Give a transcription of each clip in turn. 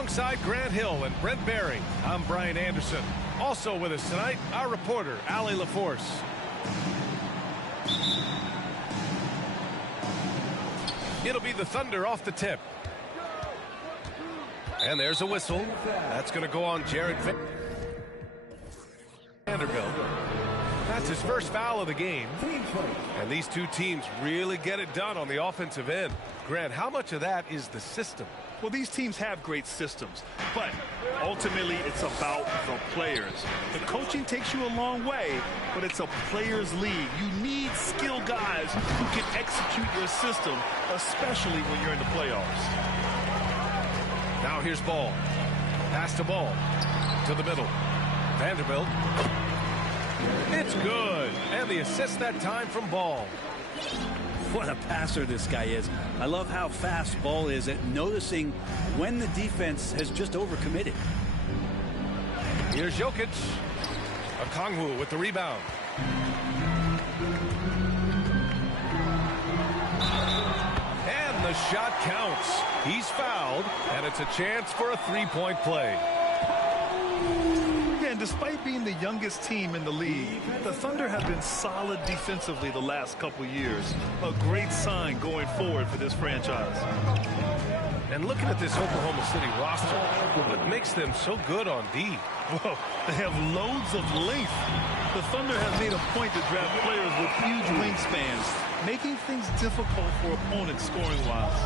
Alongside Grant Hill and Brent Barry, I'm Brian Anderson. Also with us tonight, our reporter, Allie LaForce. It'll be the Thunder off the tip. And there's a whistle. That's going to go on Jared Vanderbilt. That's his first foul of the game. And these two teams really get it done on the offensive end. Grant, how much of that is the system? Well, these teams have great systems, but ultimately it's about the players. The coaching takes you a long way, but it's a players' league. You need skilled guys who can execute your system, especially when you're in the playoffs. Now here's Ball. Pass to Ball. To the middle. Vanderbilt. It's good. And the assist that time from Ball. What a passer this guy is. I love how fast Ball is at noticing when the defense has just overcommitted. Here's Jokic. Okongwu with the rebound. And the shot counts. He's fouled, and it's a chance for a three-point play. And despite being the youngest team in the league, the Thunder have been solid defensively the last couple years. A great sign going forward for this franchise. And looking at this Oklahoma City roster, what makes them so good on D? Well, they have loads of length. The Thunder have made a point to draft players with huge wingspans, making things difficult for opponents scoring-wise.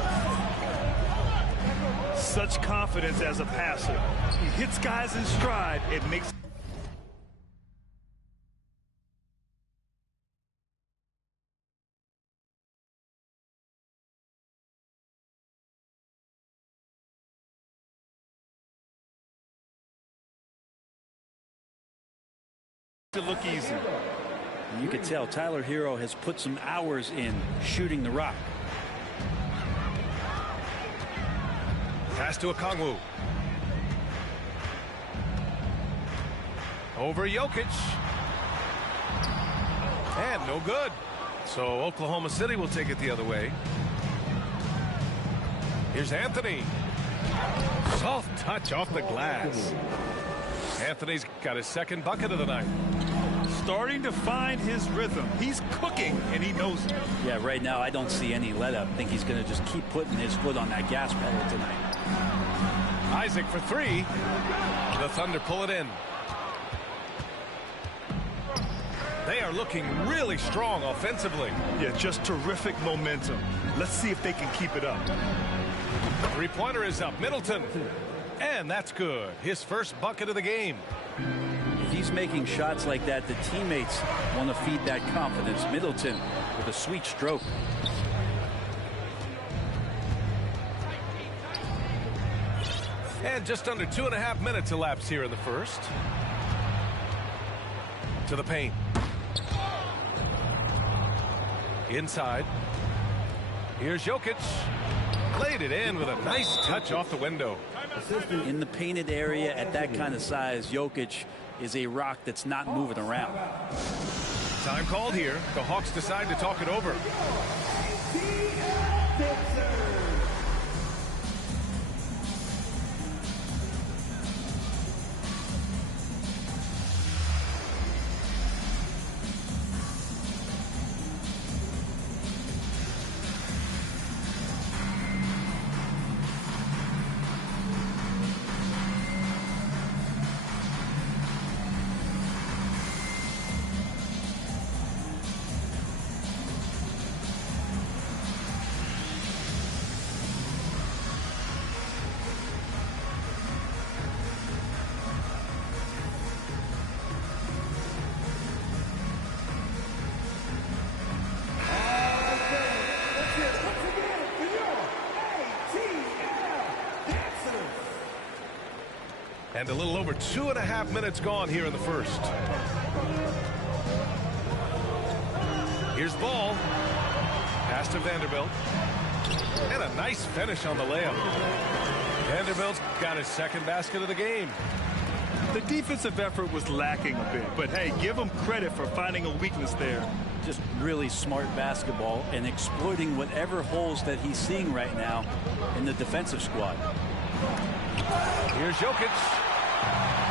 Such confidence as a passer. He hits guys in stride. It makes to look easy. And you can tell Tyler Hero has put some hours in shooting the rock. Pass to Okongwu. Over Jokic. And no good. So Oklahoma City will take it the other way. Here's Anthony. Soft touch off the glass. Anthony's got his second bucket of the night. Starting to find his rhythm. He's cooking, and he knows it. Yeah, right now I don't see any let-up. I think he's going to just keep putting his foot on that gas pedal tonight. Isaac for three. The Thunder pull it in. They are looking really strong offensively. Yeah, just terrific momentum. Let's see if they can keep it up. Three-pointer is up. Middleton. And that's good. His first bucket of the game. If he's making shots like that, the teammates want to feed that confidence. Middleton with a sweet stroke. And just under 2.5 minutes elapsed here in the first. To the paint. Inside. Here's Jokic. Played it in with a nice touch off the window. In the painted area at that kind of size, Jokic is a rock that's not moving around. Time called here. The Hawks decide to talk it over. And a little over 2.5 minutes gone here in the first. Here's Ball. Pass to Vanderbilt. And a nice finish on the layup. Vanderbilt's got his second basket of the game. The defensive effort was lacking a bit, but hey, give him credit for finding a weakness there. Just really smart basketball and exploiting whatever holes that he's seeing right now in the defensive squad. Here's Jokic.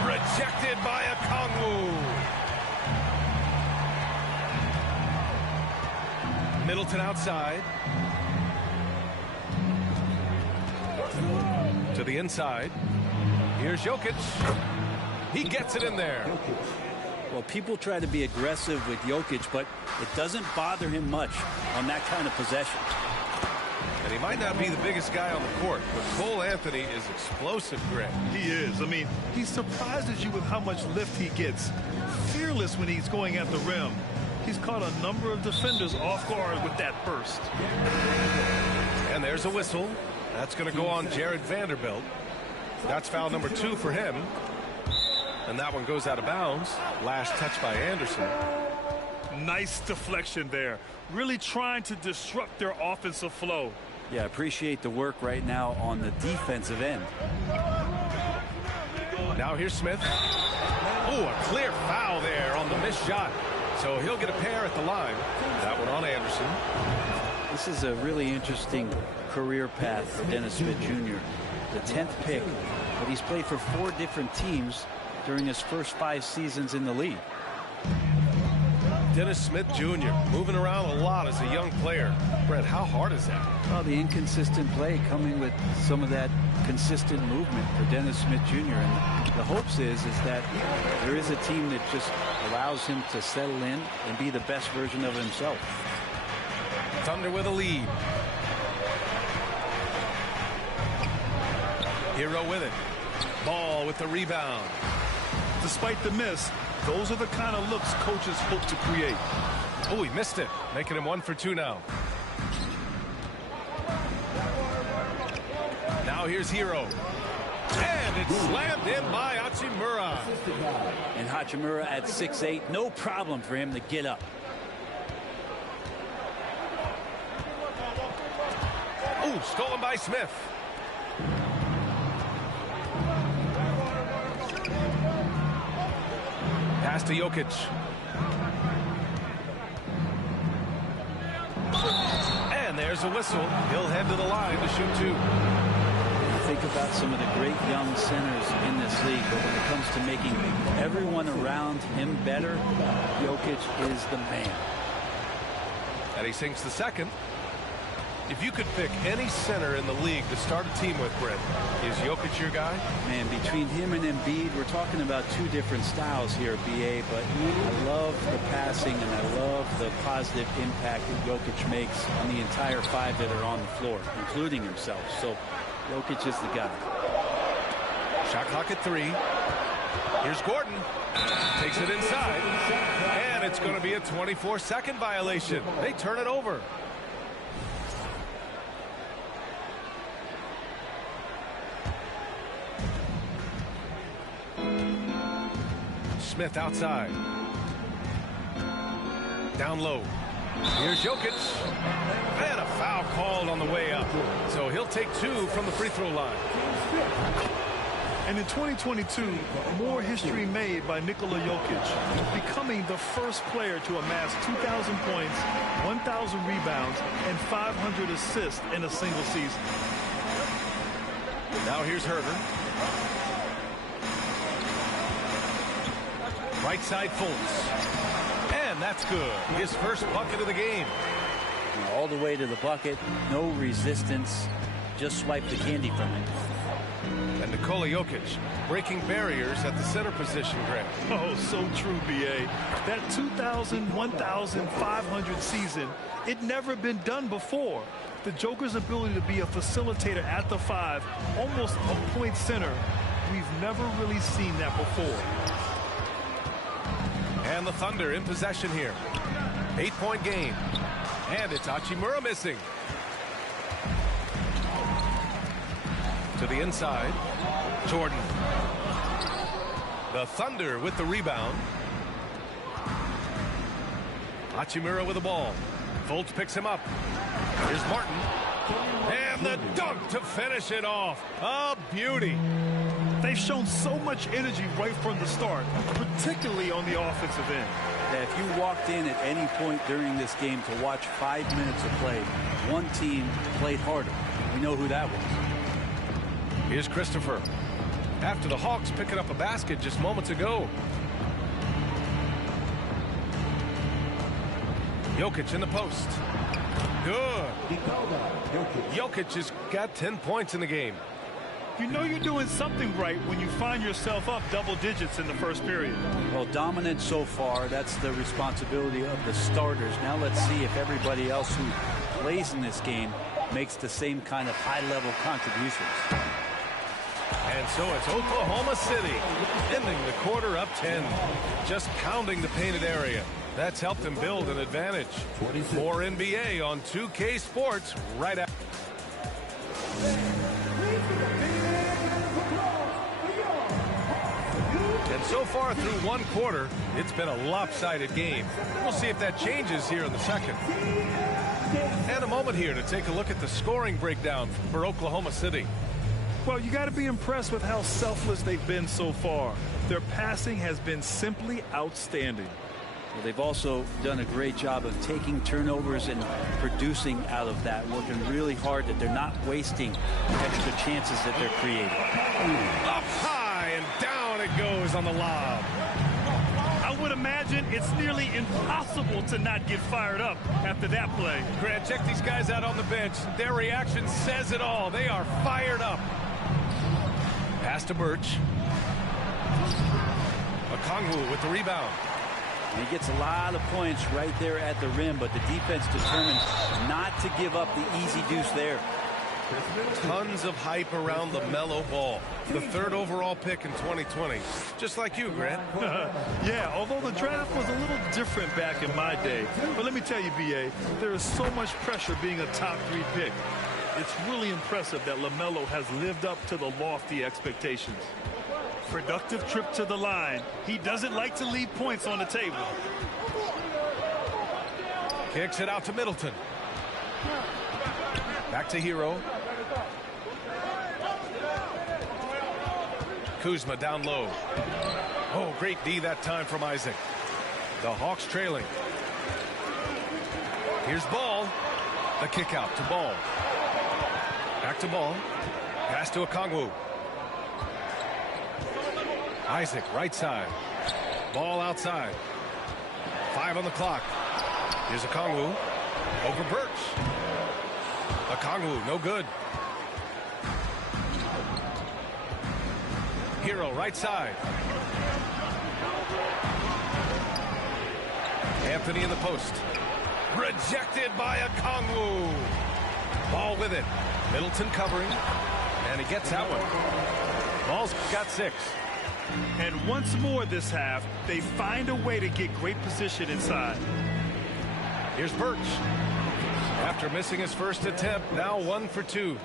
Rejected by Okongwu. Middleton outside. To the inside. Here's Jokic. He gets it in there. Well, people try to be aggressive with Jokic, but it doesn't bother him much on that kind of possession. And he might not be the biggest guy on the court, but Cole Anthony is explosive, Greg. He is. I mean, he surprises you with how much lift he gets. Fearless when he's going at the rim. He's caught a number of defenders off guard with that burst. And there's a whistle. That's going to go on Jared Vanderbilt. That's foul number 2 for him. And that one goes out of bounds. Last touch by Anderson. Nice deflection there. Really trying to disrupt their offensive flow. Yeah, appreciate the work right now on the defensive end. Now here's Smith. Oh, a clear foul there on the missed shot. So he'll get a pair at the line. That one on Anderson. This is a really interesting career path for Dennis Smith Jr. The 10th pick, but he's played for 4 different teams during his first 5 seasons in the league. Dennis Smith Jr. moving around a lot as a young player. Brett, how hard is that? Well, the inconsistent play coming with some of that consistent movement for Dennis Smith Jr. And the hopes is that there is a team that just allows him to settle in and be the best version of himself. Thunder with a lead. Hero with it. Ball with the rebound. Despite the miss, those are the kind of looks coaches hope to create. Oh, he missed it. Making him 1 for 2 now. Now here's Hero. And it's slammed in by Hachimura. And Hachimura at 6'8", no problem for him to get up. Oh, stolen by Smith. Pass to Jokic. And there's a whistle. He'll head to the line to shoot 2. Think about some of the great young centers in this league, but when it comes to making everyone around him better, Jokic is the man. And he sinks the second. If you could pick any center in the league to start a team with, Brent, is Jokic your guy? Man, between him and Embiid, we're talking about 2 different styles here, BA, but I love the passing and I love the positive impact that Jokic makes on the entire 5 that are on the floor, including himself. So Jokic is the guy. Shot clock at 3. Here's Gordon. Takes it inside. And it's going to be a 24-second violation. They turn it over. Smith outside. Down low. Here's Jokic. And a foul called on the way up. So he'll take 2 from the free throw line. And in 2022, more history made by Nikola Jokic, becoming the first player to amass 2,000 points, 1,000 rebounds, and 500 assists in a single season. Now here's Herter. Right side Fultz. And that's good. His first bucket of the game. All the way to the bucket. No resistance. Just swipe the candy from it. And Nikola Jokic breaking barriers at the center position, Greg. Oh, so true, B.A. That 2,000, 1,500 season, it never been done before. The Joker's ability to be a facilitator at the 5, almost a point center, we've never really seen that before. And the Thunder in possession here. 8-point game. And it's Hachimura missing. To the inside. Jordan. The Thunder with the rebound. Hachimura with the ball. Fultz picks him up. Here's Martin. And the dunk to finish it off. A beauty. They've shown so much energy right from the start, particularly on the offensive end. If you walked in at any point during this game to watch 5 minutes of play, one team played harder. We know who that was. Here's Christopher. After the Hawks picking up a basket just moments ago. Jokic in the post. Good. Jokic has got 10 points in the game. You know you're doing something right when you find yourself up double digits in the first period. Well, dominant so far. That's the responsibility of the starters. Now let's see if everybody else who plays in this game makes the same kind of high-level contributions. And so it's Oklahoma City ending the quarter up 10. Just pounding the painted area. That's helped them build an advantage. More NBA on 2K Sports right after. And so far through one quarter, it's been a lopsided game. We'll see if that changes here in the second. And a moment here to take a look at the scoring breakdown for Oklahoma City. Well, you got to be impressed with how selfless they've been so far. Their passing has been simply outstanding. Well, they've also done a great job of taking turnovers and producing out of that, working really hard that they're not wasting extra chances that they're creating. Up high and down it goes on the lob. I would imagine it's nearly impossible to not get fired up after that play. Grant, check these guys out on the bench. Their reaction says it all. They are fired up. Pass to Birch. Okongwu with the rebound. And he gets a lot of points right there at the rim, but the defense determined not to give up the easy deuce there. Tons of hype around the LaMelo Ball, the 3rd overall pick in 2020. Just like you, Grant. Yeah, although the draft was a little different back in my day. But let me tell you, B.A., there is so much pressure being a top 3 pick. It's really impressive that LaMelo has lived up to the lofty expectations. Productive trip to the line. He doesn't like to leave points on the table. Kicks it out to Middleton. Back to Hero. Kuzma down low. Oh, great D that time from Isaac. The Hawks trailing. Here's Ball. The kick out to Ball. Back to Ball. Pass to Okongwu. Isaac, right side. Ball outside. 5 on the clock. Here's Okongwu. Over Birch. Okongwu, no good. Hero, right side. Anthony in the post. Rejected by Okongwu. Ball with it. Middleton covering. And he gets that one. Ball's got 6. And once more this half, they find a way to get great position inside. Here's Birch. After missing his first attempt, now 1 for 2.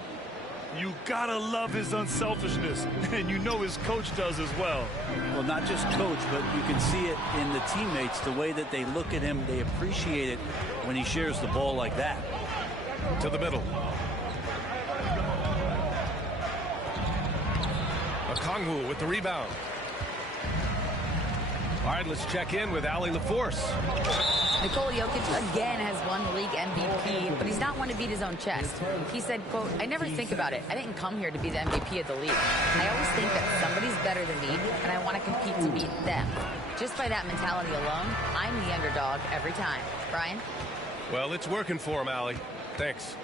You gotta love his unselfishness, and you know his coach does as well. Well, not just coach, but you can see it in the teammates, the way that they look at him. They appreciate it when he shares the ball like that. To the middle. Okongwu with the rebound. All right, let's check in with Allie LaForce. Nikola Jokic again has won the league MVP, but he's not one to beat his own chest. He said, quote, "I never think about it. I didn't come here to be the MVP of the league. I always think that somebody's better than me, and I want to compete to beat them. Just by that mentality alone, I'm the underdog every time." Brian? Well, it's working for him, Allie. Thanks.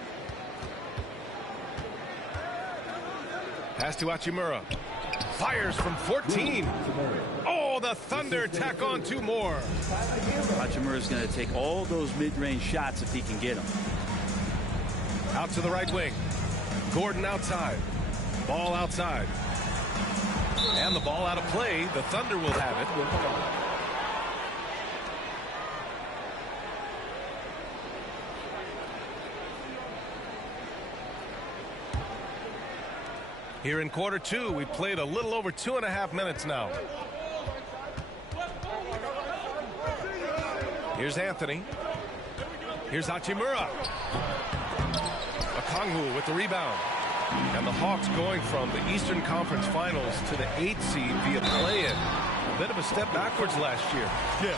Pass to Hachimura. Fires from 14. Oh, the Thunder tack on 2 more. Hachimura is going to take all those mid-range shots if he can get them. Out to the right wing. Gordon outside. Ball outside. And the ball out of play. The Thunder will have it. Here in quarter 2, we played a little over 2.5 minutes now. Here's Anthony. Here's Hachimura. Okongwu with the rebound. And the Hawks going from the Eastern Conference Finals to the 8th seed via play-in. A bit of a step backwards last year. Yeah,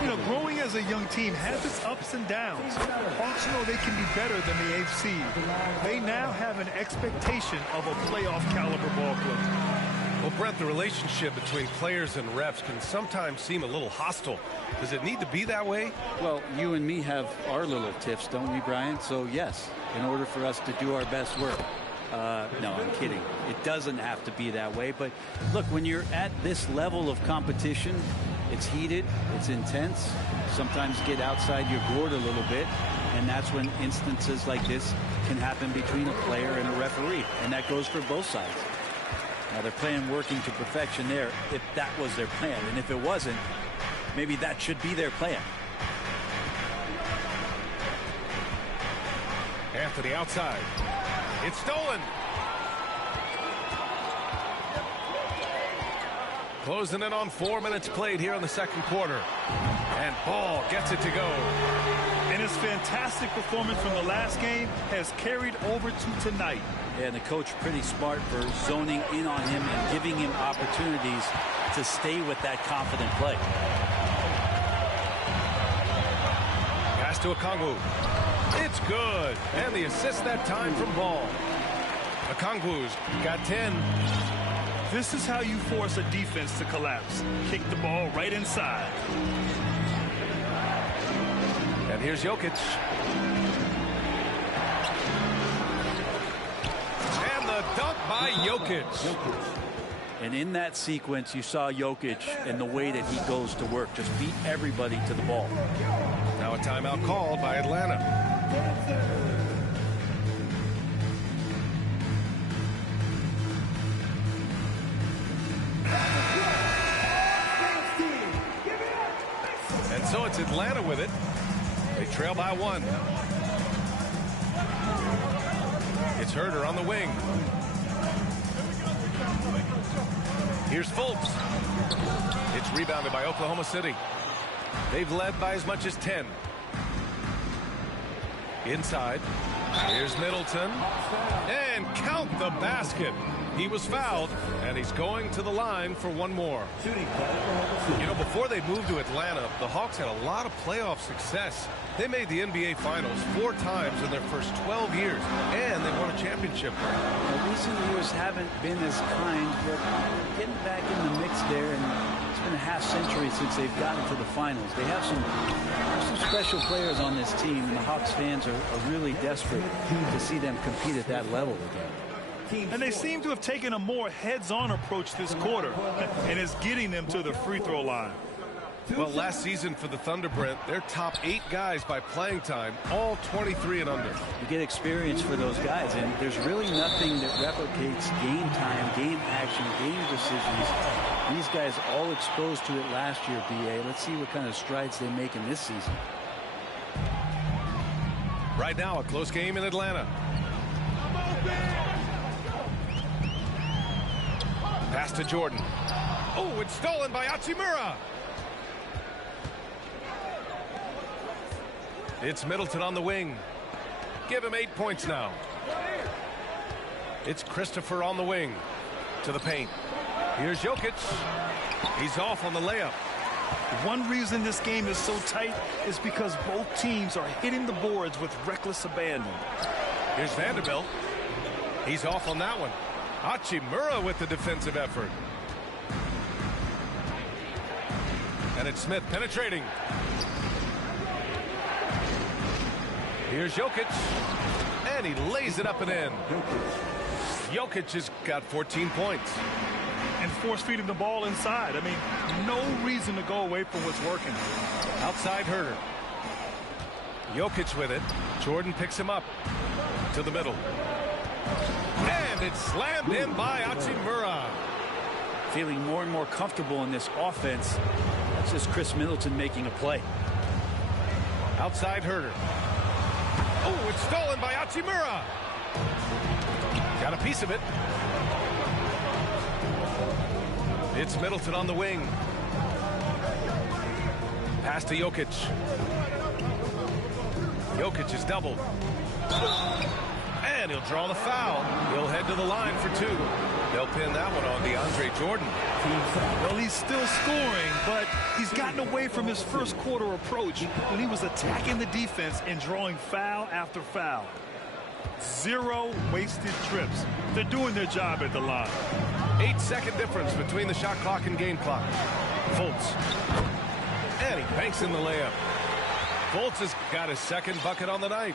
you know, growing as a young team has its ups and downs. Hawks you know they can be better than the 8th seed. They now have an expectation of a playoff caliber ball club. Well, Brent, the relationship between players and refs can sometimes seem a little hostile. Does it need to be that way? Well, you and me have our little tiffs, don't we, Brian? So, yes, in order for us to do our best work. No, I'm kidding. It doesn't have to be that way. But, look, when you're at this level of competition, it's heated, it's intense. Sometimes get outside your gourd a little bit. And that's when instances like this can happen between a player and a referee. And that goes for both sides. Now, they're playing working to perfection there if that was their plan. And if it wasn't, maybe that should be their plan. Anthony outside. It's stolen. Closing in on 4 minutes played here in the second quarter. And Ball gets it to go. And his fantastic performance from the last game has carried over to tonight. And the coach pretty smart for zoning in on him and giving him opportunities to stay with that confident play. Pass to Okongwu. It's good. And the assist that time from Ball. Okongwu's got 10. This is how you force a defense to collapse. Kick the ball right inside. And here's Jokic. And the dunk by Jokic. And in that sequence, you saw Jokic and the way that he goes to work. Just beat everybody to the ball. Now a timeout called by Atlanta. And so it's Atlanta with it. They trail by 1. It's Herter on the wing. Here's Fultz. It's rebounded by Oklahoma City. They've led by as much as 10. Inside. Here's Middleton. And count the basket. He was fouled, and he's going to the line for one more. You know, before they moved to Atlanta, the Hawks had a lot of playoff success. They made the NBA Finals 4 times in their first 12 years, and they won a championship. Well, recent years haven't been as kind, but getting back in the mix there, and it's been a half-century since they've gotten to the finals. They have some special players on this team, and the Hawks fans are really desperate to see them compete at that level again. And they seem to have taken a more heads-on approach this quarter, and it's getting them to the free throw line. Well, last season for the Thunder, Brent, their top 8 guys by playing time, all 23 and under. You get experience for those guys, and there's really nothing that replicates game time, game action, game decisions. These guys all exposed to it last year, B.A. Let's see what kind of strides they make in this season. Right now, a close game in Atlanta. Pass to Jordan. Oh, it's stolen by Hachimura. It's Middleton on the wing. Give him 8 points now. It's Christopher on the wing. To the paint. Here's Jokic. He's off on the layup. One reason this game is so tight is because both teams are hitting the boards with reckless abandon. Here's Vanderbilt. He's off on that one. Hachimura with the defensive effort. And it's Smith penetrating. Here's Jokic. And he lays it up and in. Jokic has got 14 points. And force-feeding the ball inside. I mean, no reason to go away from what's working. Outside Herter. Jokic with it. Jordan picks him up. To the middle. And it's slammed in by Hachimura. Feeling more and more comfortable in this offense. That's just Chris Middleton making a play. Outside Herter. Oh, it's stolen by Hachimura. Got a piece of it. It's Middleton on the wing. Pass to Jokic. Jokic is doubled. And he'll draw the foul. He'll head to the line for 2. They'll pin that one on DeAndre Jordan. Well, he's still scoring, but he's gotten away from his first quarter approach when he was attacking the defense and drawing foul after foul. 0 wasted trips. They're doing their job at the line. 8-second difference between the shot clock and game clock. Fultz. And he banks in the layup. Fultz has got his second bucket on the night.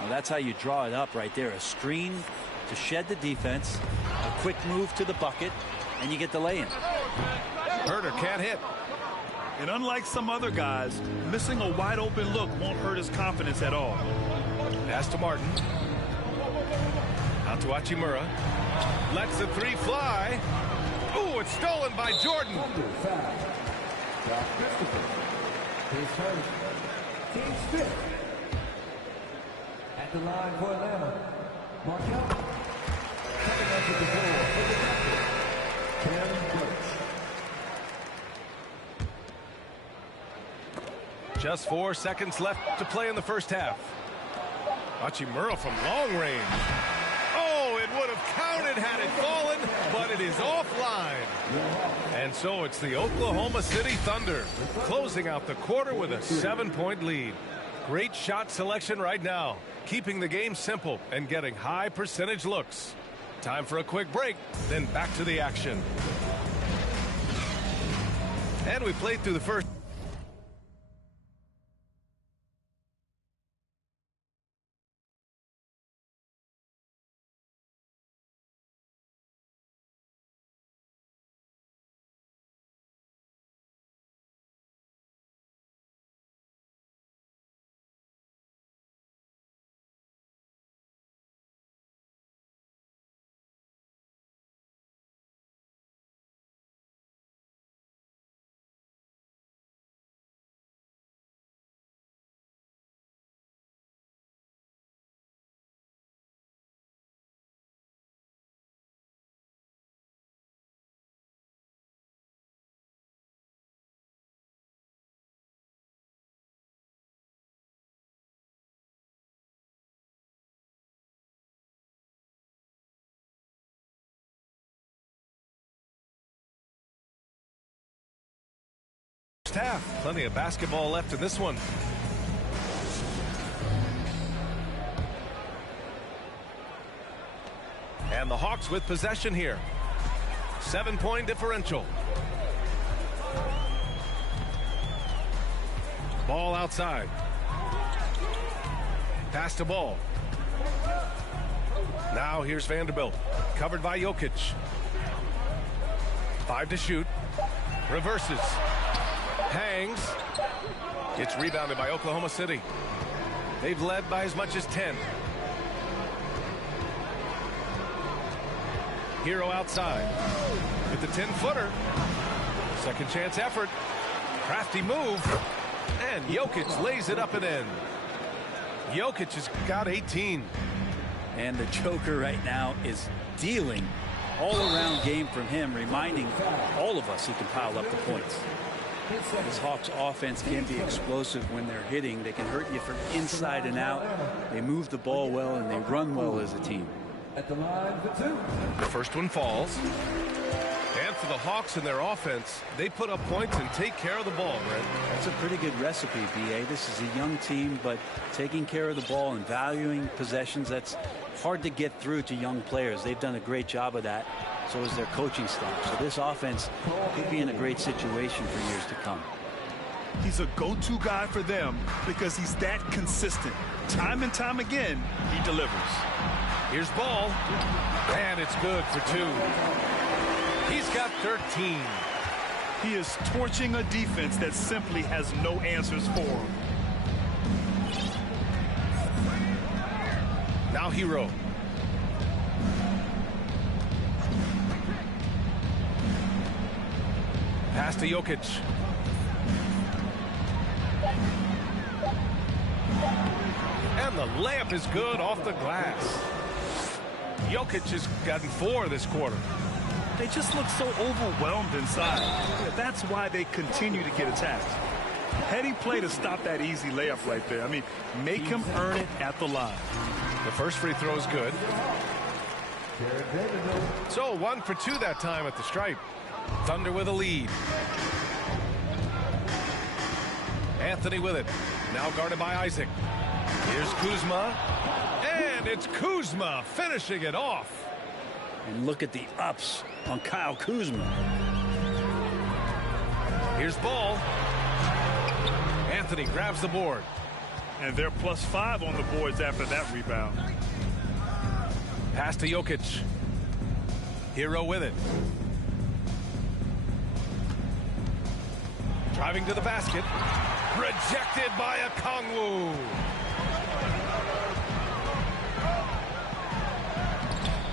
Well, that's how you draw it up right there. A screen to shed the defense, a quick move to the bucket, and you get the lay-in. Herter can't hit. And unlike some other guys, missing a wide open look won't hurt his confidence at all. Pass to Martin. Out to Hachimura. Lets the three fly. Ooh, it's stolen by Jordan. Team fifth. At the line for Atlanta, Markel. Coming up with the ball for the Cam Birch. Just 4 seconds left to play in the first half. Hachimura from long range. Oh, it would have counted had it fallen, but it is offline. And so it's the Oklahoma City Thunder closing out the quarter with a 7-point lead. Great shot selection right now, keeping the game simple and getting high percentage looks. Time for a quick break, then back to the action. And we played through the first half. Plenty of basketball left in this one. And the Hawks with possession here. 7-point differential. Ball outside. Pass to Ball. Now here's Vanderbilt. Covered by Jokic. 5 to shoot. Reverses. Hangs. Gets rebounded by Oklahoma City. They've led by as much as 10. Hero outside with the 10-footer. Second chance effort. Crafty move. And Jokic lays it up and in. Jokic has got 18. And the Joker right now is dealing all-around game from him, reminding all of us he can pile up the points. This Hawks offense can be explosive when they're hitting. They can hurt you from inside and out. They move the ball well, and they run well as a team. At the line for 2. The first one falls. And for the Hawks and their offense, they put up points and take care of the ball, Brent. That's a pretty good recipe, B.A. This is a young team, but taking care of the ball and valuing possessions, that's hard to get through to young players. They've done a great job of that. So is their coaching staff. So this offense could be in a great situation for years to come. He's a go-to guy for them because he's that consistent. Time and time again, he delivers. Here's Ball. And it's good for 2. He's got 13. He is torching a defense that simply has no answers for him. Now Hero. Pass to Jokic. And the layup is good off the glass. Jokic has gotten 4 this quarter. They just look so overwhelmed inside. That's why they continue to get attacked. Heady play to stop that easy layup right there. I mean, make him earn it at the line. The first free throw is good. So 1 for 2 that time at the stripe. Thunder with a lead. Anthony with it. Now guarded by Isaac. Here's Kuzma. And it's Kuzma finishing it off. And look at the ups on Kyle Kuzma. Here's Ball. Anthony grabs the board. And they're +5 on the boards after that rebound. Pass to Jokic. Hero with it. Driving to the basket. Rejected by Okongwu.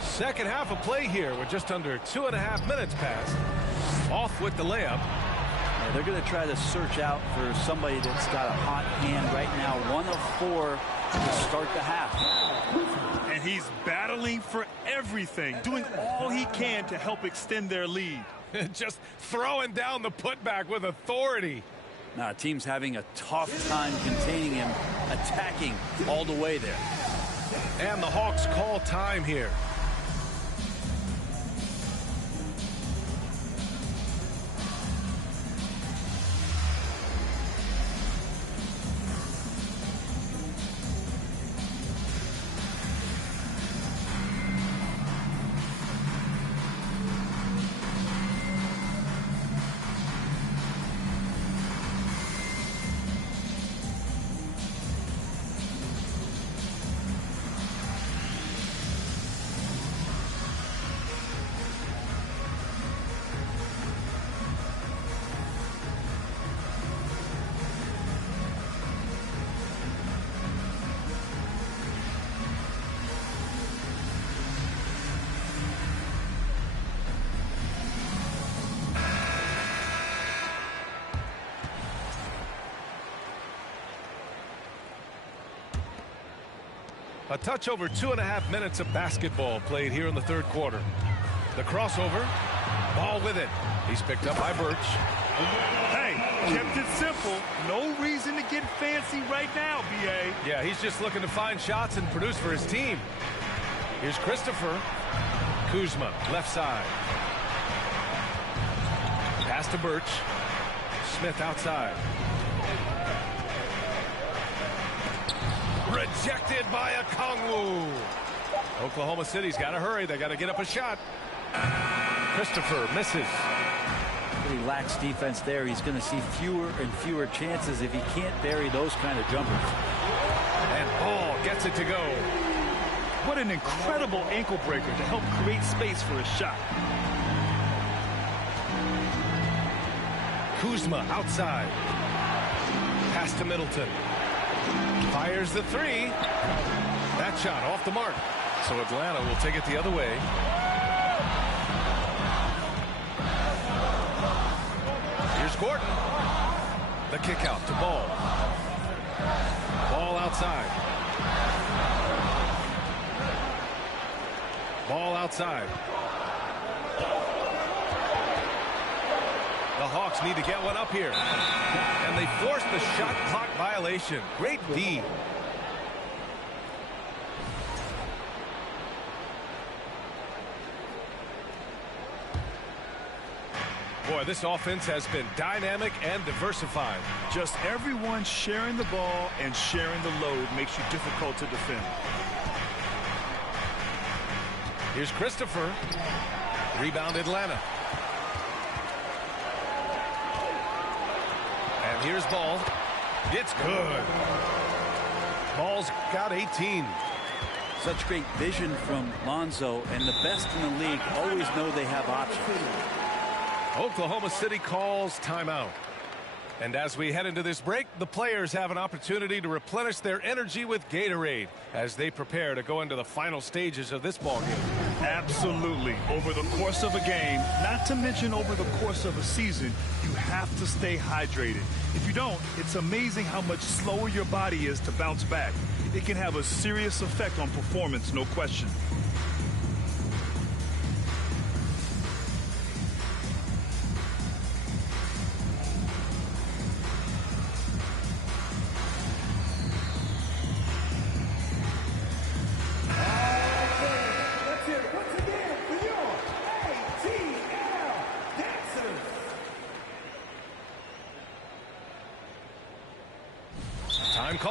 Second half of play here with just under 2.5 minutes passed. Off with the layup. Yeah, they're going to try to search out for somebody that's got a hot hand right now. 1 of 4 to start the half. And he's battling for everything, doing all he can to help extend their lead. Just throwing down the putback with authority. Now, team's having a tough time containing him, attacking all the way there. And the Hawks call time here. A touch over 2.5 minutes of basketball played here in the third quarter. The crossover, Ball with it. He's picked up by Birch. Hey, kept it simple. No reason to get fancy right now, B.A. Yeah, he's just looking to find shots and produce for his team. Here's Christopher. Kuzma, left side. Pass to Birch. Smith outside. Rejected by Okongwu. Oklahoma City's got to hurry. They got to get up a shot. Christopher misses. He lacks defense there. He's going to see fewer and fewer chances if he can't bury those kind of jumpers. And Ball gets it to go. What an incredible ankle breaker to help create space for a shot. Kuzma outside. Pass to Middleton. Fires the three. That shot off the mark. So Atlanta will take it the other way. Here's Gordon. The kick out to Ball. Ball outside. Ball outside. The Hawks need to get one up here. And they force the shot clock violation. Great D. Boy, this offense has been dynamic and diversified. Just everyone sharing the ball and sharing the load makes you difficult to defend. Here's Christopher. Rebound Atlanta. And here's Ball. It's good. Ball's got 18. Such great vision from Lonzo, and the best in the league always know they have options. Oklahoma City calls timeout. And as we head into this break, the players have an opportunity to replenish their energy with Gatorade as they prepare to go into the final stages of this ballgame. Absolutely. Over the course of a game, not to mention over the course of a season, you have to stay hydrated. If you don't, it's amazing how much slower your body is to bounce back. It can have a serious effect on performance, no question.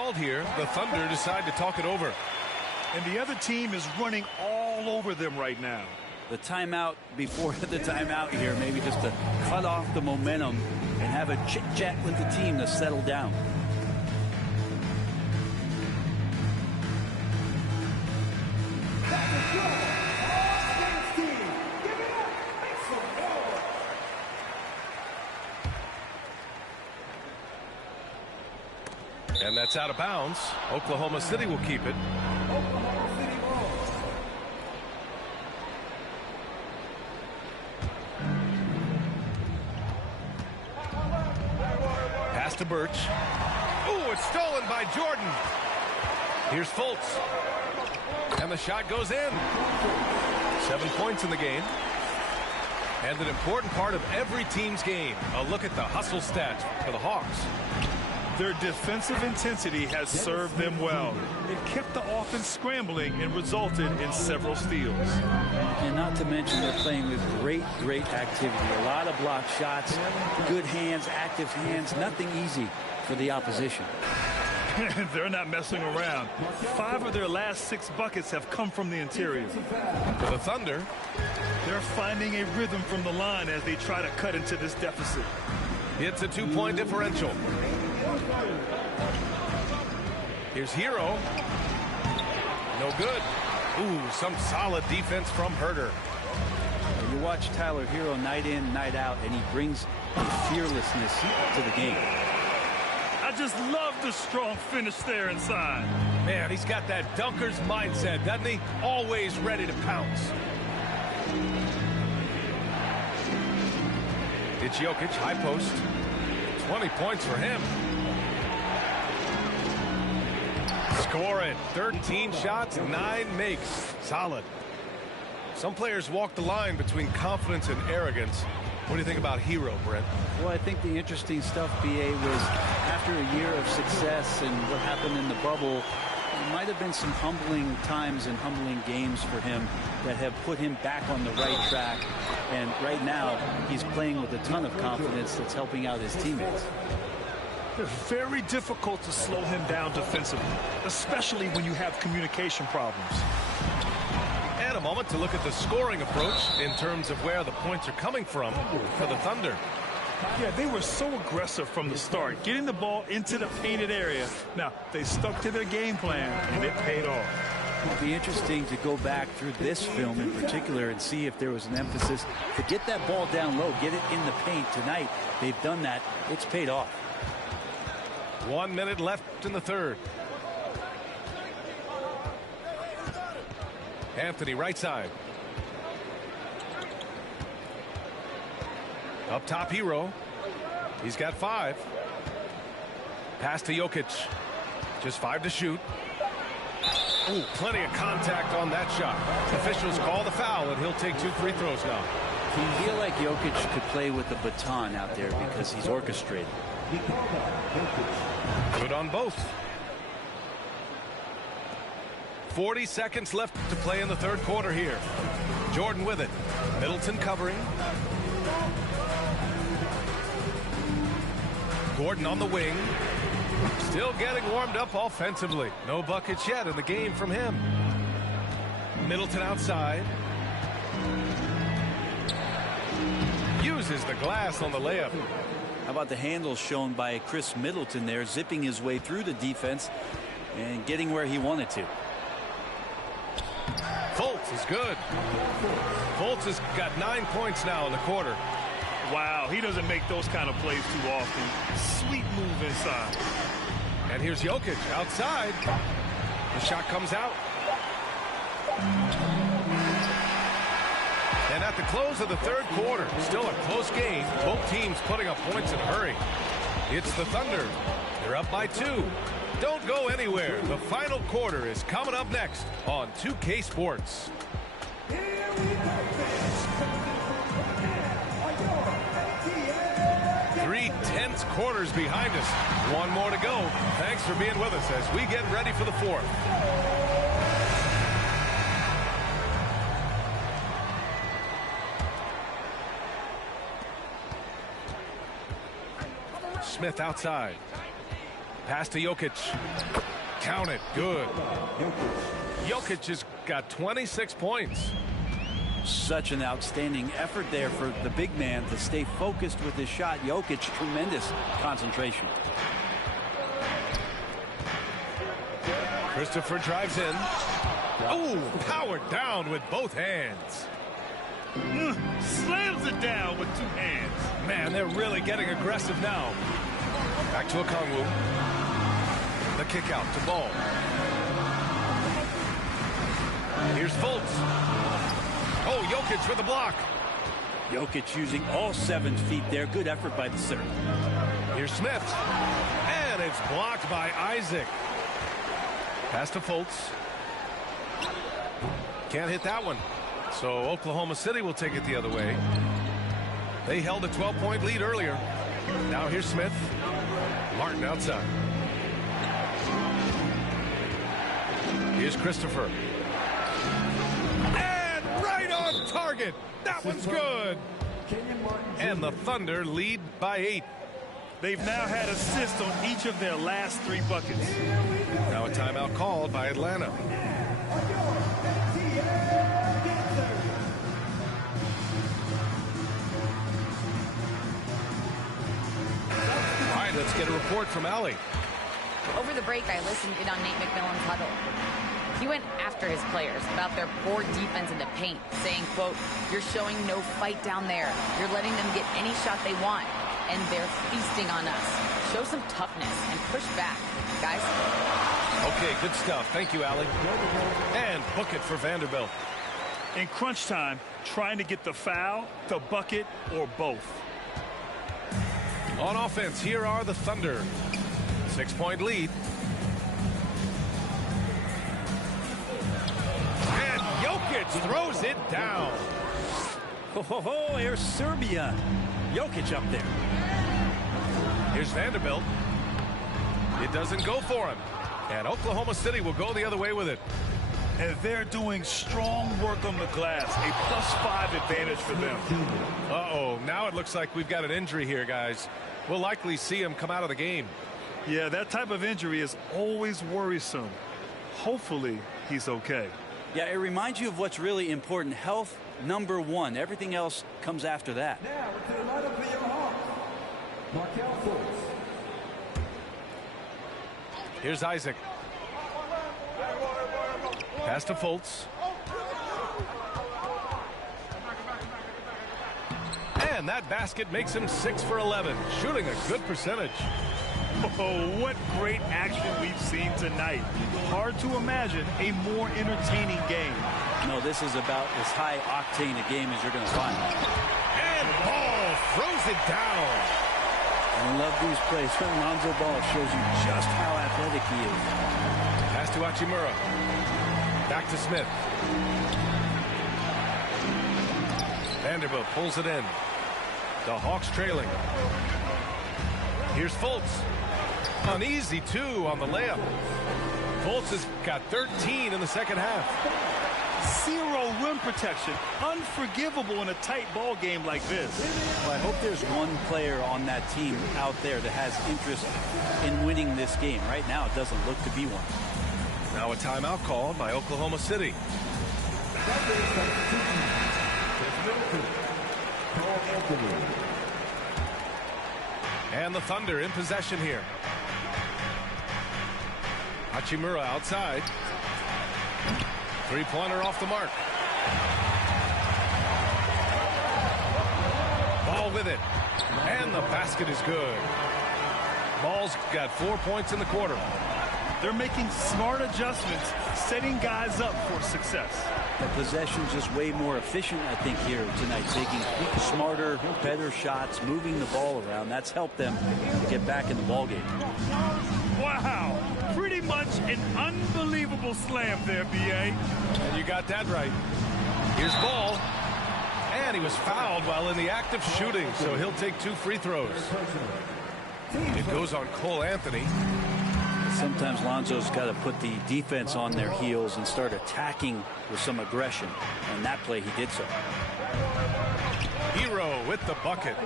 called here. The Thunder decide to talk it over. And the other team is running all over them right now. The timeout before the timeout here, maybe just to cut off the momentum and have a chit-chat with the team to settle down. And that's out of bounds. Oklahoma City will keep it. Pass to Birch. Ooh, it's stolen by Jordan. Here's Fultz. And the shot goes in. 7 points in the game. And an important part of every team's game. A look at the hustle stats for the Hawks. Their defensive intensity has served them well. It kept the offense scrambling and resulted in several steals. And not to mention they're playing with great activity. A lot of block shots, good hands, active hands, nothing easy for the opposition. They're not messing around. 5 of their last 6 buckets have come from the interior. For the Thunder, they're finding a rhythm from the line as they try to cut into this deficit. it's a 2-point differential. Here's Hero. No good. Ooh, some solid defense from Herter. You watch Tyler Hero night in, night out, and he brings a fearlessness to the game. I just love the strong finish there inside. Man, he's got that dunker's mindset, doesn't he? Always ready to pounce. It's Jokic, high post. 20 points for him. Score it. 13 shots, 9 makes. Solid. Some players walk the line between confidence and arrogance. What do you think about Hero, Brent? Well, I think the interesting stuff, B.A., was after a year of success and what happened in the bubble, there might have been some humbling times and humbling games for him that have put him back on the right track. And right now, he's playing with a ton of confidence that's helping out his teammates. It's very difficult to slow him down defensively, especially when you have communication problems. And a moment to look at the scoring approach in terms of where the points are coming from for the Thunder. Yeah, they were so aggressive from the start, getting the ball into the painted area. Now, they stuck to their game plan, and it paid off. It'll be interesting to go back through this film in particular and see if there was an emphasis to get that ball down low, get it in the paint. Tonight, they've done that. It's paid off. 1 minute left in the third. Anthony, right side. Up top, Hero. He's got 5. Pass to Jokic. Just 5 to shoot. Ooh, plenty of contact on that shot. Officials call the foul, and he'll take 2 free throws now. I feel like Jokic could play with the baton out there because he's orchestrated. Good on both. 40 seconds left to play in the third quarter here. Jordan with it. Middleton covering. Gordon on the wing. Still getting warmed up offensively. No buckets yet in the game from him. Middleton outside. Uses the glass on the layup. How about the handle shown by Chris Middleton there, zipping his way through the defense and getting where he wanted to. Fultz is good. Fultz has got 9 points now in the quarter. Wow, he doesn't make those kind of plays too often. Sweet move inside. And here's Jokic outside. The shot comes out. And at the close of the third quarter, still a close game. Both teams putting up points in a hurry. It's the Thunder. They're up by 2. Don't go anywhere. The final quarter is coming up next on 2K Sports. 3 tense quarters behind us. 1 more to go. Thanks for being with us as we get ready for the 4th. Smith outside. Pass to Jokic. Count it. Good. Jokic has got 26 points. Such an outstanding effort there for the big man to stay focused with his shot. Jokic, tremendous concentration. Christopher drives in. Oh, powered down with both hands. Slams it down with two hands. Man, they're really getting aggressive now. Back to Okongwu. The kick out to Ball. Here's Fultz. Oh, Jokic with a block. Jokic using all 7 feet there. Good effort by the serve. Here's Smith. And it's blocked by Isaac. Pass to Fultz. Can't hit that one. So Oklahoma City will take it the other way. They held a 12-point lead earlier. Now here's Smith. Martin outside. Here's Christopher. And right on target. That one's good. And the Thunder lead by 8. They've now had assists on each of their last 3 buckets. Now a timeout called by Atlanta. All right, let's get a report from Allie. Over the break, I listened in on Nate McMillan's huddle. He went after his players about their poor defense in the paint, saying, quote, "You're showing no fight down there. You're letting them get any shot they want, and they're feasting on us. Show some toughness and push back, guys." Okay, good stuff. Thank you, Allie. And book it for Vanderbilt. In crunch time, trying to get the foul, the bucket, or both. On offense, here are the Thunder. 6-point lead. And Jokic throws it down. Oh, here's Serbia. Jokic up there. Here's Vanderbilt. It doesn't go for him. And Oklahoma City will go the other way with it. And they're doing strong work on the glass. A +5 advantage for them. Uh-oh. Now it looks like we've got an injury here, guys. We'll likely see him come out of the game. Yeah, that type of injury is always worrisome. Hopefully, he's okay. Yeah, it reminds you of what's really important. Health, #1. Everything else comes after that. Now, to the lineup for your Hawks. Markelle Fultz. Here's Isaac. Pass to Fultz. And that basket makes him 6 for 11, shooting a good percentage. Oh, what great action we've seen tonight. Hard to imagine a more entertaining game. No, this is about as high-octane a game as you're going to find. And Ball throws it down. I love these plays. Lonzo Ball shows you just how athletic he is. Pass to Hachimura. Back to Smith. Vanderbilt pulls it in. The Hawks trailing. Here's Fultz. An easy 2 on the layup. Fultz has got 13 in the second half. 0 rim protection. Unforgivable in a tight ball game like this. Well, I hope there's one player on that team out there that has interest in winning this game. Right now, it doesn't look to be one. Now a timeout called by Oklahoma City. And the Thunder in possession here. Hachimura outside. 3-pointer off the mark. Ball with it. And the basket is good. Ball's got 4 points in the quarter. They're making smart adjustments, setting guys up for success. The possession's just way more efficient, I think, here tonight. Taking smarter, better shots, moving the ball around. That's helped them get back in the ballgame. Wow. Pretty much an unbelievable slam there, B.A. And you got that right. Here's Ball. And he was fouled while in the act of shooting, so he'll take 2 free throws. It goes on Cole Anthony. Sometimes Lonzo's got to put the defense on their heels and start attacking with some aggression. And that play, he did so. Hero with the bucket.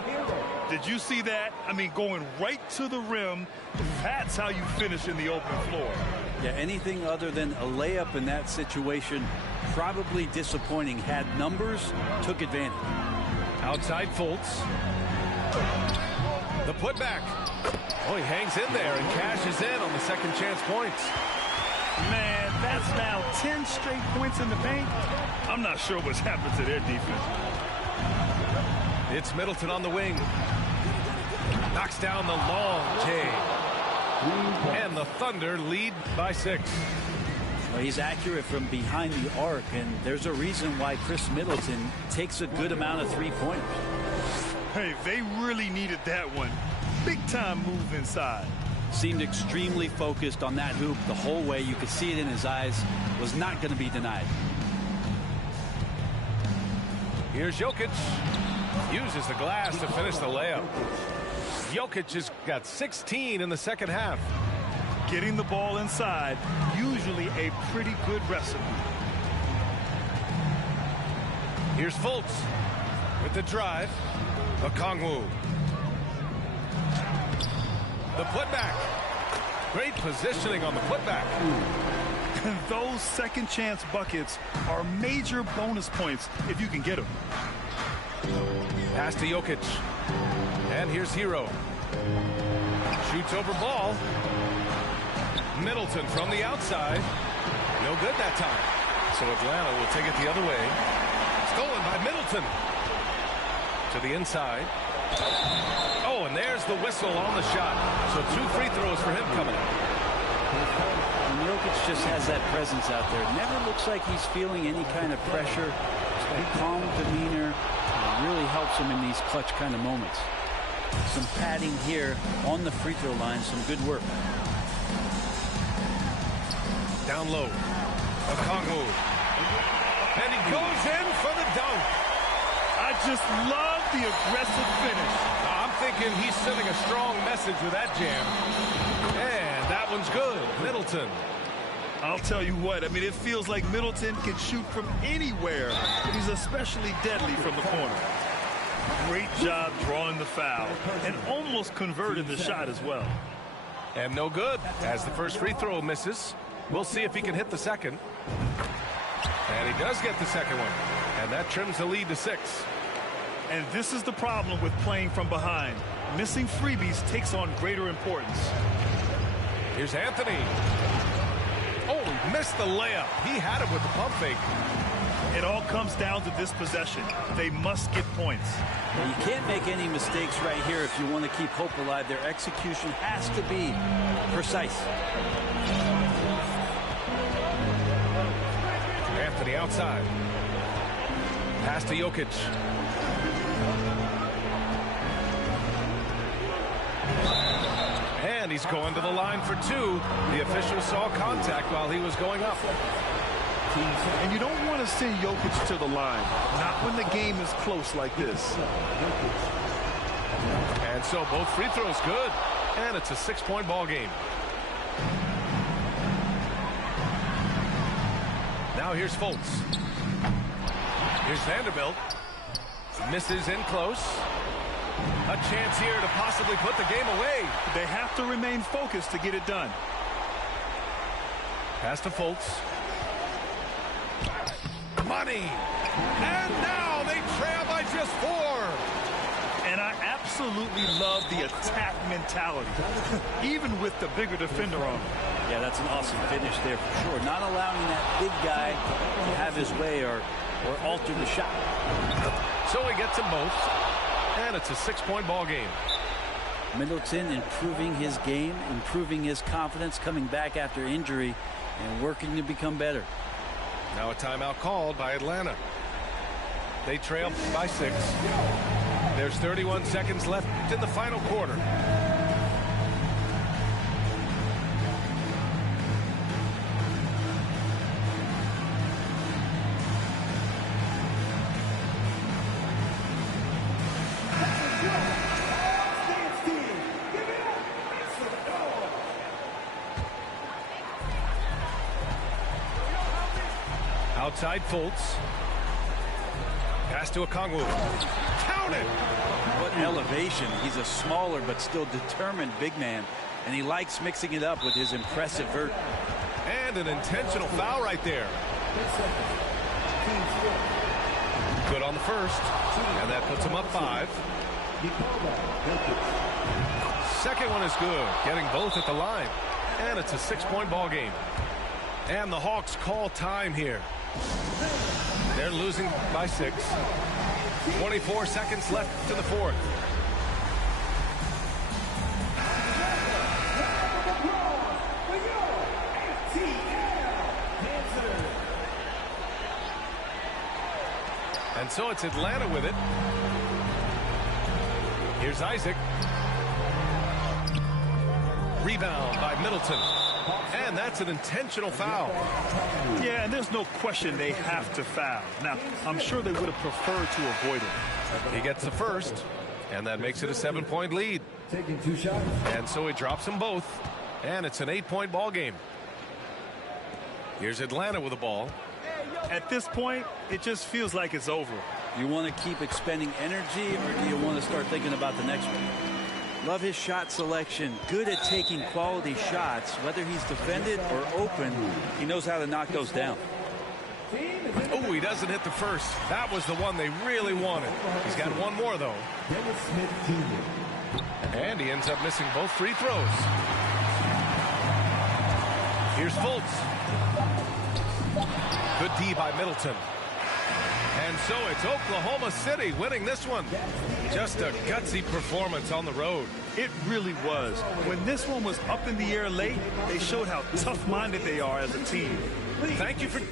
Did you see that? I mean, going right to the rim. That's how you finish in the open floor. Yeah, anything other than a layup in that situation, probably disappointing. Had numbers, took advantage. Outside Fultz. The putback. Oh, he hangs in there and cashes in on the second chance points. Man, that's now 10 straight points in the paint. I'm not sure what's happened to their defense. It's Middleton on the wing. Knocks down the long J. And the Thunder lead by 6. Well, he's accurate from behind the arc, and there's a reason why Chris Middleton takes a good amount of three-pointers. Hey, they really needed that one. Big-time move inside. Seemed extremely focused on that hoop the whole way. You could see it in his eyes. Was not going to be denied. Here's Jokic. Uses the glass to finish the layup. Jokic has got 16 in the second half. Getting the ball inside, usually a pretty good recipe. Here's Fultz with the drive. Okongwu. The putback. Great positioning on the putback. And those second chance buckets are major bonus points if you can get them. Pass to Jokic. And here's Hero. Shoots over ball. Middleton from the outside. No good that time. So Atlanta will take it the other way. Stolen by Middleton. To the inside. Oh, and there's the whistle on the shot. So 2 free throws for him coming up. And Jokic just has that presence out there. Never looks like he's feeling any kind of pressure. Calm demeanor. Really helps him in these clutch kind of moments. Some padding here on the free throw line. Some good work. Down low. Okongwu. And he goes in for the dunk. I just love the aggressive finish. I'm thinking he's sending a strong message with that jam. And that one's good. Middleton. I'll tell you what, I mean, it feels like Middleton can shoot from anywhere, but he's especially deadly from the corner. Great job drawing the foul and almost converted the shot as well. And no good as the first free throw misses. We'll see if he can hit the second. And he does get the second one. And that trims the lead to 6. And this is the problem with playing from behind. Missing freebies takes on greater importance. Here's Anthony. Oh, he missed the layup. He had it with the pump fake. It all comes down to this possession. They must get points. Well, you can't make any mistakes right here if you want to keep hope alive. Their execution has to be precise. Anthony outside. Pass to Jokic. And he's going to the line for 2. The official saw contact while he was going up. And you don't want to send Jokic to the line, not when the game is close like this. And so both free throws good. And it's a 6-point ball game. Now here's Fultz. Here's Vanderbilt. Misses in close. A chance here to possibly put the game away. They have to remain focused to get it done. Pass to Fultz. Money. And now they trail by just 4. And I absolutely love the attack mentality, even with the bigger defender on him. Yeah, that's an awesome finish there for sure. Not allowing that big guy to have his way or alter the shot. So he gets them both. And it's a 6-point ball game. Middleton improving his game, improving his confidence, coming back after injury, and working to become better. Now a timeout called by Atlanta. They trail by 6. There's 31 seconds left in the final quarter. Outside Fultz. Pass to Okongwu. Count it! What elevation. He's a smaller but still determined big man, and he likes mixing it up with his impressive vert. And an intentional foul right there. Good on the first, and that puts him up 5. Second one is good, getting both at the line. And it's a 6-point ball game. And the Hawks call time here. They're losing by 6. 24 seconds left to the fourth. And so it's Atlanta with it. Here's Isaac. Rebound by Middleton. And that's an intentional foul. Yeah, and there's no question they have to foul. Now, I'm sure they would have preferred to avoid it. He gets the first, and that makes it a 7-point lead. Taking 2 shots. And so he drops them both, and it's an 8-point ball game. Here's Atlanta with the ball. At this point, it just feels like it's over. You want to keep expending energy, or do you want to start thinking about the next one? Love his shot selection. Good at taking quality shots. Whether he's defended or open, he knows how to knock those down. Oh, he doesn't hit the first. That was the one they really wanted. He's got one more, though. Dennis Smith Jr. And he ends up missing both free throws. Here's Fultz. Good D by Middleton. And so it's Oklahoma City winning this one. Just a gutsy performance on the road. It really was. When this one was up in the air late, they showed how tough-minded they are as a team. Thank you for...